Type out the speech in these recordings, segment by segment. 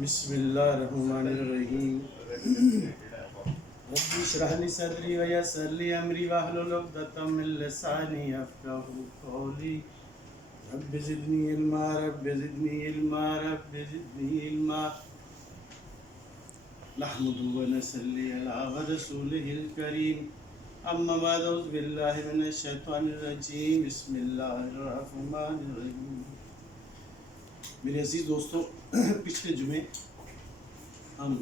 बिस्मिल्लाहिर्रहमानिर्रहीम। रब्बि इश्रह ली सदरी व यस्सिर ली अमरी वहलुल उक़दतम मिन लिसानी यफ़क़हू क़ौली। Rabbi ज़िदनी इल्मा rabbi ज़िदनी इल्मा rabbi ज़िदनी इल्मा। नहमदुहु व नसल्ली अला रसूलिहिल करीम। अम्मा बाद औज़ु बिल्लाहि मिनश शैतानिर रजीम। बिस्मिल्लाहिर्रहमानिर्रहीम। मेरे अजीज़ दोस्तों, पिछले जुमे हम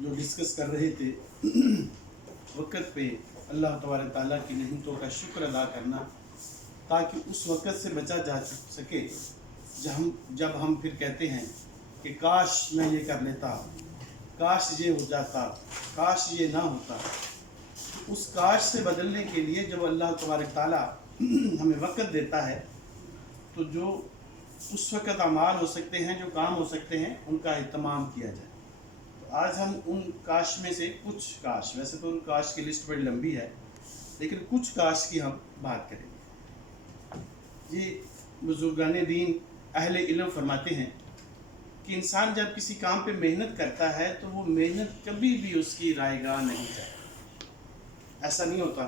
जो डिस्कस कर रहे थे वक़्त पे अल्लाह तबारक ताला की नेमतों का शुक्र अदा करना, ताकि उस वक़्त से बचा जा सके जब हम फिर कहते हैं कि काश मैं ये कर लेता, काश ये हो जाता, काश ये ना होता। तो उस काश से बदलने के लिए जब अल्लाह तबारक ताला हमें वक़्त देता है, तो जो उस वक़्त अमाल हो सकते हैं, जो काम हो सकते हैं, उनका इत्माम किया जाए। तो आज हम उन काश में से कुछ काश, वैसे तो उन काश की लिस्ट बड़ी लंबी है, लेकिन कुछ काश की हम बात करेंगे। ये बुजुर्गान दीन अहले इल्म फरमाते हैं कि इंसान जब किसी काम पे मेहनत करता है तो वो मेहनत कभी भी उसकी रायगाह नहीं जाती। ऐसा नहीं होता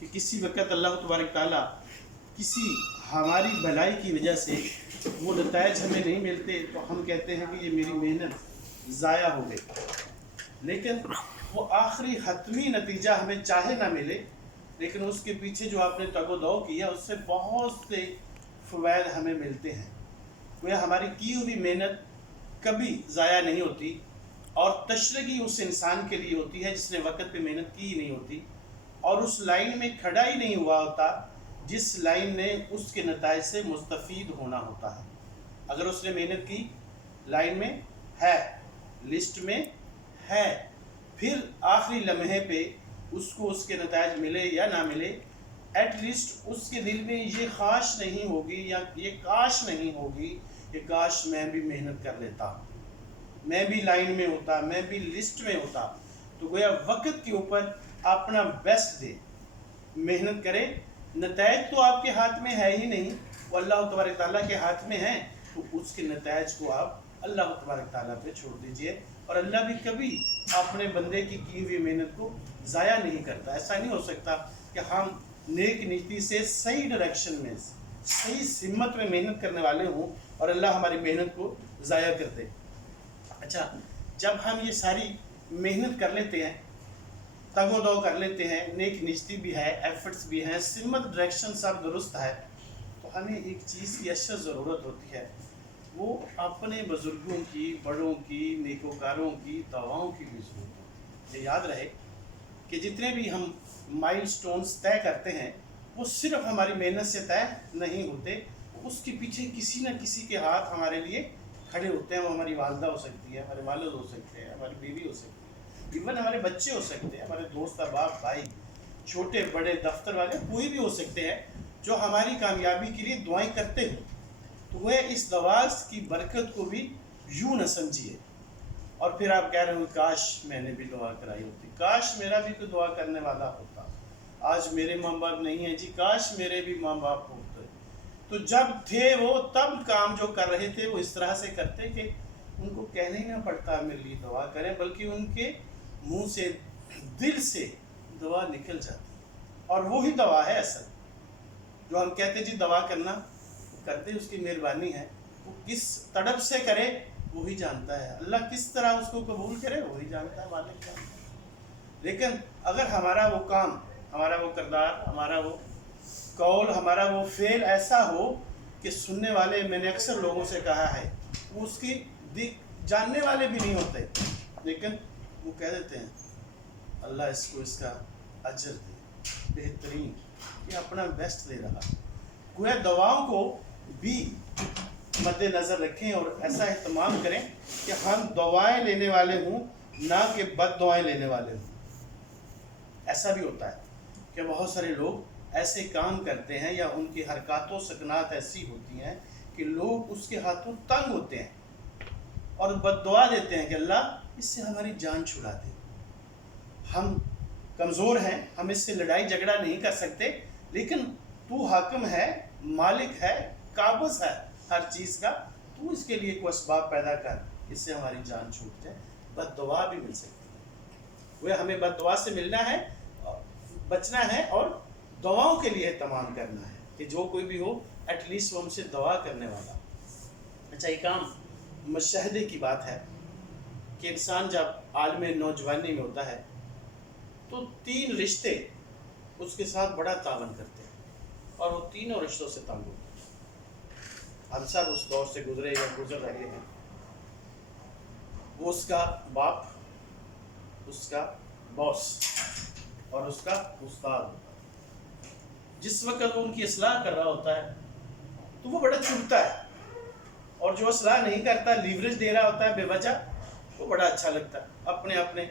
कि किसी वक़्त अल्लाह तबारक ताला किसी हमारी भलाई की वजह से वो नतायज हमें नहीं मिलते तो हम कहते हैं कि ये मेरी मेहनत ज़ाया हो गई, लेकिन वो आखिरी हतमी नतीजा हमें चाहे ना मिले, लेकिन उसके पीछे जो आपने तगोदौ किया उससे बहुत से फ़वाइद हमें मिलते हैं। वह हमारी की हुई मेहनत कभी ज़ाया नहीं होती, और तशरगी उस इंसान के लिए होती है जिसने वक़्त पे मेहनत की ही नहीं होती और उस लाइन में खड़ा ही नहीं हुआ होता जिस लाइन ने उसके नताइज से मुस्तफ़ीद होना होता है। अगर उसने मेहनत की, लाइन में है, लिस्ट में है, फिर आखिरी लम्हे पे उसको उसके नताइज मिले या ना मिले, एटलीस्ट उसके दिल में ये ख्वाहिश नहीं होगी या ये काश नहीं होगी कि काश मैं भी मेहनत कर लेता, मैं भी लाइन में होता, मैं भी लिस्ट में होता। तो गोया वक़्त के ऊपर अपना बेस्ट दे, मेहनत करे। नतायज तो आपके हाथ में है ही नहीं, वो अल्लाह तबारक ताला के हाथ में है, तो उसके नतायज को आप अल्लाह तबारक ताला पे छोड़ दीजिए। और अल्लाह भी कभी अपने बंदे की हुई मेहनत को ज़ाया नहीं करता। ऐसा नहीं हो सकता कि हम नेक नीति से सही डायरेक्शन में, सही सिमत में मेहनत करने वाले हों और अल्लाह हमारी मेहनत को ज़ाया कर दे। अच्छा, जब हम ये सारी मेहनत कर लेते हैं, तगोदौ कर लेते हैं, नेक निश्ती भी है, एफर्ट्स भी हैं, सिमत डायरेक्शन सब दुरुस्त है, तो हमें एक चीज़ की अशद ज़रूरत होती है, वो अपने बुज़ुर्गों की, बड़ों की, नेकोकारों की दवाओं की भी ज़रूरत होती है। ये याद रहे कि जितने भी हम माइलस्टोन्स तय करते हैं वो सिर्फ हमारी मेहनत से तय नहीं होते, उसके पीछे किसी न किसी के हाथ हमारे लिए खड़े होते हैं। वो हमारी वालदा हो सकती है, हमारे वालिद हो सकते हैं, हमारी बीवी हो सकती है, इवन हमारे बच्चे हो सकते हैं, हमारे दोस्त, बाप, भाई, छोटे बड़े, दफ्तर वाले, कोई भी हो सकते हैं जो हमारी कामयाबी के लिए दुआएं करते हैं। तो वह इस दवा की बरकत को भी यूँ न समझिए और फिर आप कह रहे हो काश मैंने भी दुआ कराई होती, काश मेरा भी कोई दुआ करने वाला होता, आज मेरे माँ बाप नहीं है जी, काश मेरे भी माँ बाप होते। तो जब थे वो तब काम जो कर रहे थे वो इस तरह से करते कि उनको कहना ही ना पड़ता मेरे लिए दुआ करें, बल्कि उनके मुंह से, दिल से दवा निकल जाती। और वो ही दवा है असल जो हम कहते जी दवा करना, करते उसकी मेहरबानी है। वो किस तड़प से करे वही जानता है, अल्लाह किस तरह उसको कबूल करे वही जानता है, मालिक जानता है। लेकिन अगर हमारा वो काम, हमारा वो किरदार, हमारा वो कौल, हमारा वो फेल ऐसा हो कि सुनने वाले, मैंने अक्सर लोगों से कहा है, वो उसकी जानने वाले भी नहीं होते, लेकिन वो कह देते हैं अल्लाह इसको इसका अजर दे, बेहतरीन, ये अपना बेस्ट दे रहा। गोया दवाओं को भी मद्देनज़र रखें और ऐसा एहतमाम करें कि हम दवाएं लेने वाले हों, ना कि बद दुआएं लेने वाले हों। ऐसा भी होता है कि बहुत सारे लोग ऐसे काम करते हैं या उनकी हरकतों सकनात ऐसी होती हैं कि लोग उसके हाथों तंग होते हैं और बद्दुआ देते हैं कि अल्लाह इससे हमारी जान छुड़ा दे। हम कमज़ोर हैं, हम इससे लड़ाई झगड़ा नहीं कर सकते, लेकिन तू हाकिम है, मालिक है, काबिज़ है हर चीज़ का, तू इसके लिए कोई असबाब पैदा कर, اس سے ہماری جان چھوٹ جائے، بد دعا بھی مل سکتی ہے۔ وہ ہمیں بد دعا سے ملنا ہے، بچنا ہے، اور دعاؤں کے لیے اہتمام کرنا ہے کہ جو کوئی بھی ہو ایٹ لیسٹ وہ ہم سے دعا کرنے والا۔ اچھا، ایک عام مشاہدے کی بات ہے کہ انسان جب عالم نوجوانی میں ہوتا ہے تو 3 رشتے اس کے ساتھ بڑا تعاون کرتے ہیں، اور وہ تینوں رشتوں سے تنگ ہوتے ہیں۔ ہم سب اس دور سے گزرے یا گزر رہے ہیں۔ وہ اس کا باپ، اس کا باس اور اس کا استاد ہوتا ہے۔ جس وقت وہ ان کی اصلاح کر رہا ہوتا ہے تو وہ بڑا چبھتا ہے، اور جو اصلاح نہیں کرتا، لیوریج دے رہا ہوتا ہے بے وجہ، وہ بڑا اچھا لگتا ہے۔ اپنے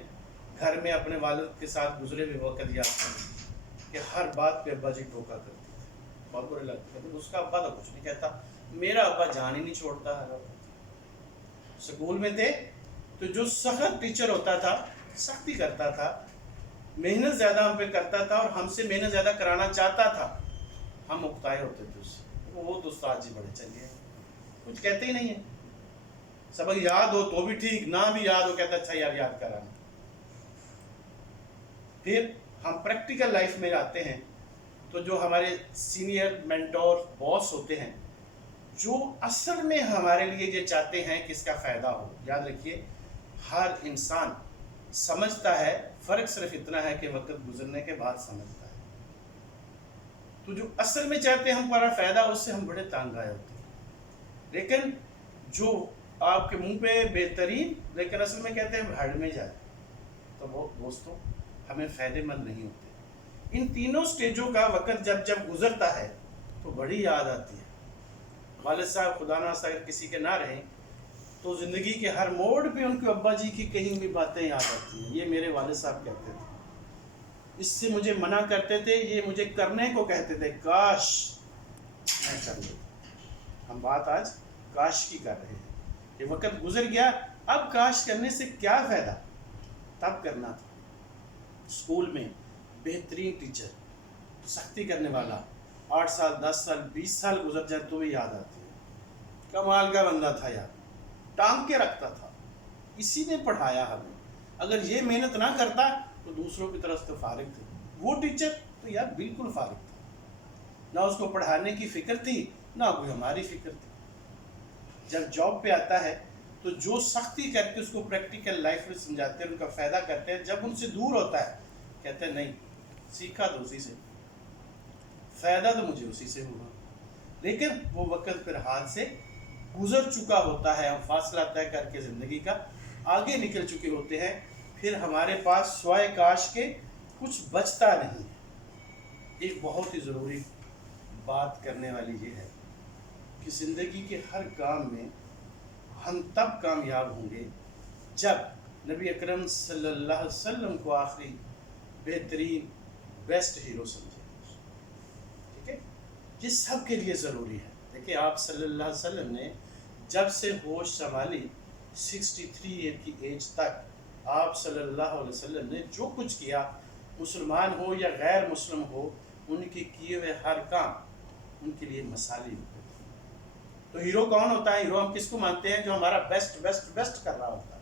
گھر میں اپنے والد کے ساتھ گزرے ہوئے وقت یاد کریں کہ ہر بات پہ ابا جی ٹوکا کرتے تھے، بہت برے لگتے تھے۔ اس کا ابا تو کچھ نہیں کہتا، میرا ابا جان ہی نہیں چھوڑتا ہے۔ سکول میں تھے تو جو سخت ٹیچر ہوتا تھا، سختی کرتا تھا، محنت زیادہ ہم پہ کرتا تھا اور ہم سے محنت زیادہ کرانا چاہتا تھا، ہم مقتائے ہوتے تھے اس سے۔ وہ تو استاد جی بڑے چنگے ہیں، کچھ کہتے ہی نہیں ہیں۔ سبق یاد ہو تو بھی ٹھیک، نہ بھی یاد ہو کہتا اچھا یار یاد کرانا۔ پھر ہم پریکٹیکل لائف میں آتے ہیں تو جو ہمارے سینئر مینٹور باس ہوتے ہیں، جو اصل میں ہمارے لیے یہ چاہتے ہیں کہ اس کا فائدہ ہو۔ یاد رکھیے، ہر انسان سمجھتا ہے، فرق صرف اتنا ہے کہ وقت گزرنے کے بعد سمجھتا ہے۔ تو جو اصل میں چاہتے ہیں ہمارا فائدہ، اس سے ہم بڑے تنگ آئے ہوتے ہیں۔ لیکن جو آپ کے منہ پہ بہترین لیکن اصل میں کہتے ہیں بھاڑ میں جائے، تو وہ دوستوں ہمیں فائدے مند نہیں ہوتے۔ ان تینوں سٹیجوں کا وقت جب گزرتا ہے تو بڑی یاد آتی ہے۔ والد صاحب خدا نہ اگر کسی کے نہ رہیں تو زندگی کے ہر موڑ پہ ان کے ابا جی کی کہیں بھی باتیں یاد آتی ہیں۔ یہ میرے والد صاحب کہتے تھے، اس سے مجھے منع کرتے تھے، یہ مجھے کرنے کو کہتے تھے، کاش میں کر لیتا۔ ہم بات آج کاش کی کر رہے ہیں۔ یہ وقت گزر گیا، اب کاش کرنے سے کیا فائدہ، تب کرنا تھا۔ اسکول میں بہترین ٹیچر، سختی کرنے والا، 8 سال 10 سال 20 سال گزر جائے تو بھی یاد آتی ہے۔ کمال کا بندہ تھا یار، ٹانگ کے رکھتا تھا، اسی نے پڑھایا ہمیں۔ اگر یہ محنت نہ کرتا تو دوسروں کی طرف سے فارغ تھے۔ وہ ٹیچر تو یار بالکل فارغ تھا، نہ اس کو پڑھانے کی فکر تھی، نہ کوئی ہماری فکر تھی۔ جب جاب پہ آتا ہے تو جو سختی کر کے اس کو پریکٹیکل لائف میں سمجھاتے ہیں، ان کا فائدہ کرتے ہیں، جب ان سے دور ہوتا ہے کہتے ہیں نہیں، سیکھا تو اسی سے، فائدہ تو مجھے اسی سے ہوگا۔ لیکن وہ وقت پھر ہاتھ سے گزر چکا ہوتا ہے، ہم فاصلہ طے کر کے زندگی کا آگے نکل چکے ہوتے ہیں، پھر ہمارے پاس سوائے کاش کے کچھ بچتا نہیں۔ ایک بہت ہی ضروری بات کرنے والی یہ ہے کہ زندگی کے ہر کام میں ہم تب کامیاب ہوں گے جب نبی اکرم صلی اللہ علیہ وسلم کو آخری بہترین بیسٹ ہیرو سمجھے۔ ٹھیک ہے، یہ سب کے لیے ضروری ہے۔ دیکھیں، آپ صلی اللہ علیہ وسلم نے جب سے ہوش سنبھالی 63 ایئر کی ایج تک، آپ صلی اللہ علیہ وسلم نے جو کچھ کیا، مسلمان ہو یا غیر مسلم ہو، ان کے کیے ہوئے ہر کام ان کے لیے مثالی ہوتے تھے۔ تو ہیرو کون ہوتا ہے؟ ہیرو ہم کس کو مانتے ہیں؟ جو ہمارا بیسٹ بیسٹ بیسٹ کر رہا ہوتا ہے۔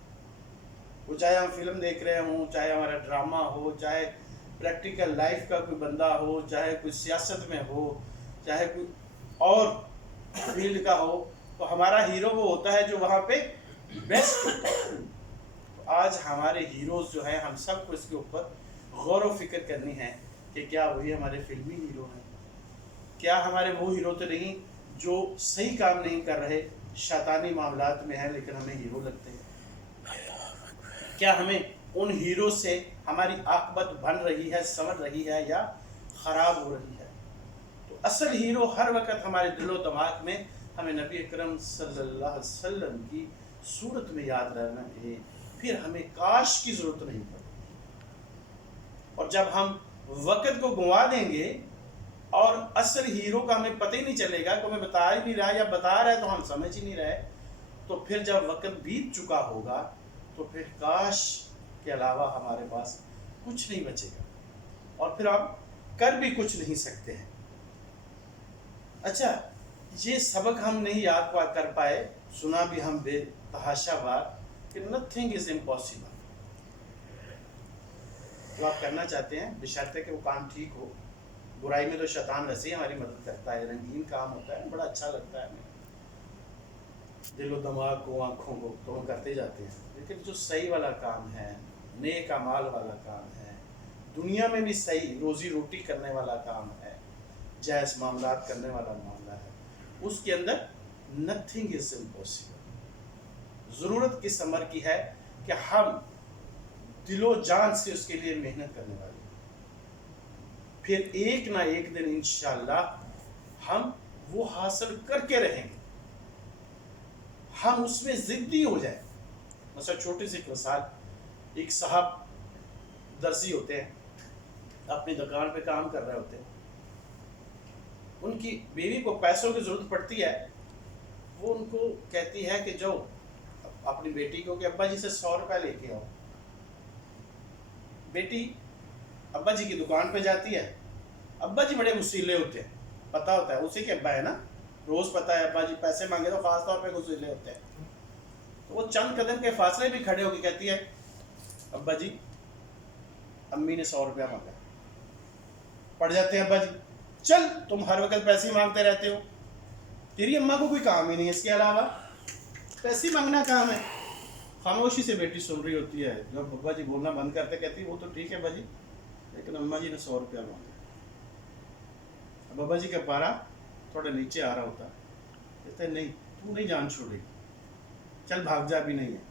وہ چاہے ہم فلم دیکھ رہے ہوں، چاہے ہمارا ڈرامہ ہو، چاہے پریکٹیکل لائف کا کوئی بندہ ہو، چاہے کوئی سیاست میں ہو، چاہے کوئی اور فیلڈ کا ہو، تو ہمارا ہیرو وہ ہوتا ہے جو وہاں پہ بیسٹ ہوتا ہے۔ تو آج ہمارے ہیروز جو ہیں، ہم سب کو اس کے اوپر غور و فکر کرنی ہے کہ کیا وہی ہمارے فلمی ہیرو ہیں؟ کیا ہمارے وہ ہیرو تو نہیں جو صحیح کام نہیں کر رہے، شیطانی معاملات میں ہیں لیکن ہمیں ہیرو لگتے ہیں؟ کیا ہمیں ان ہیرو سے ہماری عاقبت بن رہی ہے، سنور رہی ہے، یا خراب ہو رہی ہے؟ تو اصل ہیرو ہر وقت ہمارے دل و دماغ میں ہمیں نبی اکرم صلی اللہ علیہ وسلم کی صورت میں یاد رہنا ہے، پھر ہمیں کاش کی ضرورت نہیں پڑے۔ اور جب ہم وقت کو گنوا دیں گے اور اصل ہیرو کا ہمیں پتہ ہی نہیں چلے گا، کہ ہمیں بتا ہی نہیں رہا یا بتا رہا ہے تو ہم سمجھ ہی نہیں رہے، تو پھر جب وقت بیت چکا ہوگا تو پھر کاش کے علاوہ ہمارے پاس کچھ نہیں بچے گا، اور پھر آپ کر بھی کچھ نہیں سکتے ہیں۔ اچھا، یہ سبق ہم نہیں یاد کر پائے، سنا بھی ہم तहाशावार कि नथिंग इज इम्पॉसिबल। जो आप करना चाहते हैं बशर्ते कि वो काम ठीक हो। बुराई में तो शैतान वैसे ही हमारी मदद करता है, रंगीन काम होता है, बड़ा अच्छा लगता है हमें, दिलो दिमाग को आँखों को तो हम करते जाते हैं। लेकिन जो सही वाला काम है, नेक अमाल वाला काम है, दुनिया में भी सही रोजी रोटी करने वाला काम है, जायज़ मामलात करने वाला मामला है, उसके अंदर नथिंग इज इम्पॉसिबल। ज़रूरत किस अमर की है कि हम दिलो जान से उसके लिए मेहनत करने वाले, फिर एक ना एक दिन इंशाअल्लाह हम वो हासिल करके रहेंगे। हम उसमें ज़िद्दी हो जाए। मतलब छोटी सी मिसाल, एक साहब दर्जी होते हैं, अपनी दुकान पे काम कर रहे होते हैं, उनकी बीवी को पैसों की ज़रूरत पड़ती है। वो उनको कहती है कि जो अपनी बेटी को कि अब्बा जी से 100 रुपये लेके आओ। बेटी अब्बा जी की दुकान पे जाती है। अब्बा जी बड़े गुस्सीले होते हैं, पता होता है उसी के अब्बा है ना, रोज़ पता है अब्बा जी पैसे मांगे तो ख़ास तौर पे गुस्सीले होते हैं। तो वो चंद कदम के फासले भी खड़े होकर कहती है, अब्बा जी अम्मी ने 100 रुपया मांगा। पड़ जाते हैं अब्बा जी, चल तुम हर वक्त पैसे मांगते रहते हो, तेरी अम्मा को कोई काम ही नहीं है इसके अलावा, पैसे मांगना काम है। खामोशी से बेटी सुन रही होती है। जब अब्बा जी बोलना बंद करते कहती है वो तो ठीक है अब्बा जी, लेकिन अम्मा जी ने 100 रुपया मांगा। अब अब्बा जी का पारा थोड़ा नीचे आ रहा होता, कहते नहीं तू नहीं जान छोड़ेगी, चल भाग जा, भी नहीं है,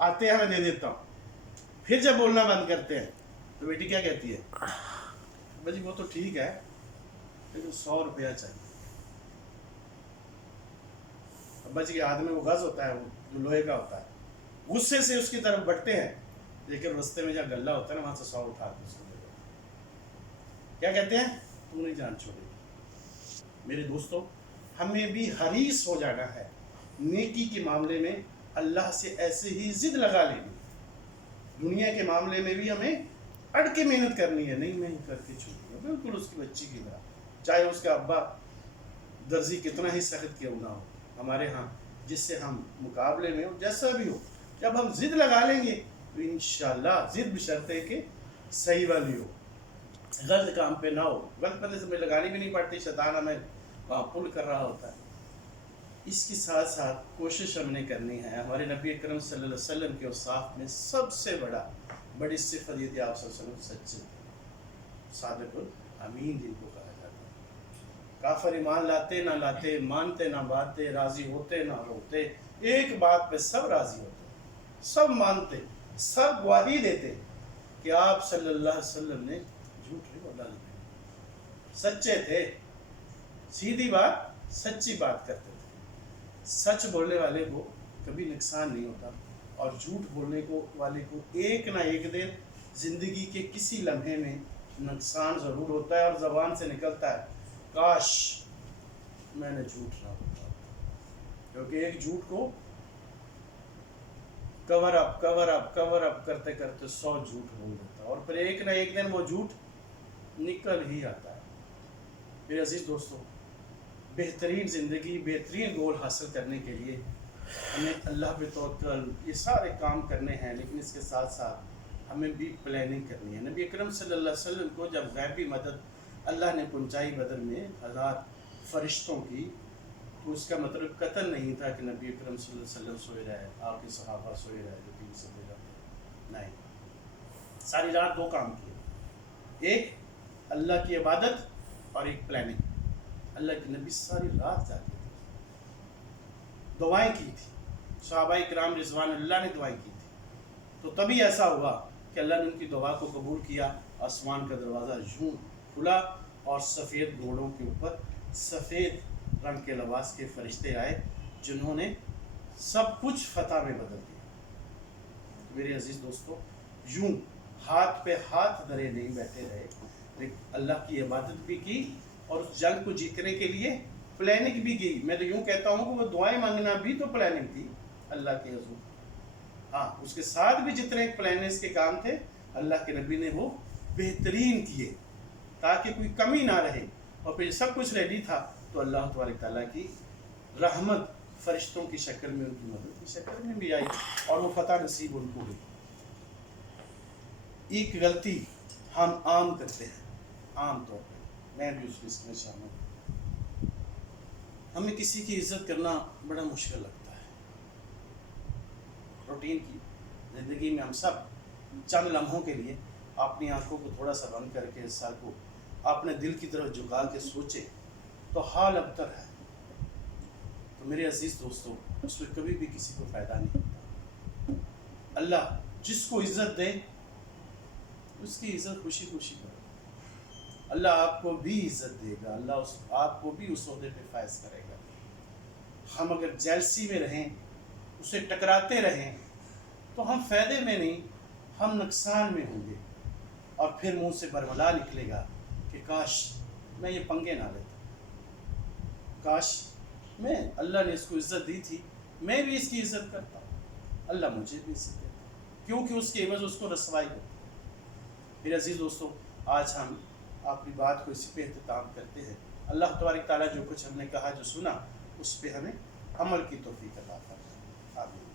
आते हैं मैं दे देता हूँ। फिर जब बोलना बंद करते हैं तो बेटी क्या कहती है, अब्बा जी वो तो ठीक है लेकिन 100 रुपया चाहिए। अब्बा जी के हाथ में वो गज होता है, वो जो लोहे का होता है, गुस्से से उसकी तरफ बढ़ते हैं, लेकिन रास्ते में जहाँ गल्ला होता है ना वहाँ से 100 उठा के उसको दे देते हैं। क्या कहते हैं, तू नहीं जान छोड़ेगी। मेरे दोस्तों, हमें भी हरीस हो जाना है नेकी के मामले में, अल्लाह से ऐसे ही जिद लगा लेनी। दुनिया के मामले में भी हमें अड़ के मेहनत करनी है, नहीं मैं ही करके छूटूंगा, बिल्कुल उसकी बच्ची की तरह, चाहे उसका अब्बा दर्जी कितना ही सख्त क्यों ना हो हमारे यहाँ, जिससे हम मुकाबले में हो, जैसा भी हो, जब हम जिद लगा लेंगे तो इंशाअल्लाह जिद बशर्ते कि सही वाली हो, गलत काम पे ना हो। गलत बंदे से लगानी भी नहीं पड़ती, शैतान हमें वहाँ पुल कर रहा होता है। इसके साथ साथ कोशिश हमने करनी है, हमारे नबी अकरम सल्लल्लाहु अलैहि वसल्लम के औसाफ में सबसे बड़ी सिफत ये थी, आप सल्लल्लाहु अलैहि वसल्लम सच्चे सादिकुल अमीन जिनको कहा जाता है। काफिर ईमान लाते ना लाते, मानते ना बाते, राजी होते ना रोते, एक बात पे सब राजी होते, सब मानते, सब गवाही देते कि आप सल्लल्लाहु अलैहि वसल्लम ने झूठ नहीं बोला, सच्चे थे, सीधी बात सच्ची बात करते थे। सच बोलने वाले को कभी नुकसान नहीं होता, और झूठ बोलने को वाले को एक ना एक दिन ज़िंदगी के किसी लम्हे में नुकसान ज़रूर होता है, और ज़बान से निकलता है काश मैंने झूठ ना बोला, क्योंकि एक झूठ को कवर अप करते करते 100 झूठ बोल देता है, और फिर एक ना एक दिन वो झूठ निकल ही आता है। मेरे अजीज़ दोस्तों, बेहतरीन ज़िंदगी, बेहतरीन गोल हासिल करने के लिए हमें अल्लाह पे तवक्कुल, ये सारे काम करने हैं, लेकिन इसके साथ साथ हमें भी प्लानिंग करनी है। नबी अकरम सल्लल्लाहु अलैहि वसल्लम को जब गैबी मदद अल्लाह ने पहुँचाई बदर में 1000 फरिश्तों की, तो उसका मतलब कतल नहीं था कि नबी अकरम सल्लल्लाहु अलैहि वसल्लम सोए रहे, आपके सहाबा सोए रहे जो टीवी से दे रहे, नहीं, सारी रात 2 काम किए, एक अल्लाह की इबादत और एक प्लानिंग। अल्लाह के नबी सारी रात जागे थे, दुआएं की थी, सहाबाए किराम रिज़वानुल्लाह ने दुआएं की थी, तो तभी ऐसा हुआ कि अल्लाह ने उनकी दुआ को कबूल किया। आसमान का दरवाज़ा यूं खुला और सफ़ेद घोड़ों के ऊपर सफ़ेद रंग के लिबास के फरिश्ते आए, जिन्होंने सब कुछ फतह में बदल दिया। मेरे अजीज़ दोस्तों, यूं हाथ पे हाथ धरे नहीं बैठे रहे, लेकिन अल्लाह की इबादत भी की और उस जंग को जीतने के लिए प्लानिंग भी की। मैं तो यूँ कहता हूँ कि वो दुआएं मांगना भी तो प्लानिंग थी अल्लाह के हुज़ूर। हाँ, उसके साथ भी जितने प्लानिंग्स के काम थे अल्लाह के नबी ने वो बेहतरीन किए, ताकि कोई कमी ना रहे। और फिर सब कुछ रेडी था तो अल्लाह तबारक तआला की रहमत فرشتوں کی شکل میں, ان کی مدد کی شکل میں بھی آئی اور وہ فتح نصیب ان کو ہوئی. ایک غلطی ہم عام کرتے ہیں, عام طور پہ میں بھی اس لسٹ میں شامل ہوں, ہمیں کسی کی عزت کرنا بڑا مشکل لگتا ہے. روٹین کی زندگی میں ہم سب چند لمحوں کے لیے اپنی آنکھوں کو تھوڑا سا بند کر کے, سر کو اپنے دل کی طرف جھکا کے سوچے تو حال ابتر ہے. تو میرے عزیز دوستوں, اس میں کبھی بھی کسی کو فائدہ نہیں ہوتا. اللہ جس کو عزت دے اس کی عزت خوشی خوشی کرے. اللہ آپ کو بھی عزت دے گا, اللہ آپ کو بھی اس عہدے پہ فائز کرے گا. ہم اگر جیلسی میں رہیں, اسے ٹکراتے رہیں, تو ہم فائدے میں نہیں, ہم نقصان میں ہوں گے. اور پھر منہ سے برملا نکلے گا کہ کاش میں یہ پنگے نہ لیتا, کاش میں, اللہ نے اس کو عزت دی تھی, میں بھی اس کی عزت کرتا, اللہ مجھے بھی عزت دیتا, کیونکہ اس کے عوض اس کو رسوائی کرتا. میرے عزیز دوستوں, آج ہم اپنی بات کو اسی پہ اختتام کرتے ہیں. اللہ تبارک تعالیٰ جو کچھ ہم نے کہا, جو سنا, اس پہ ہمیں عمل کی توفیق عطا فرمائے. آمین.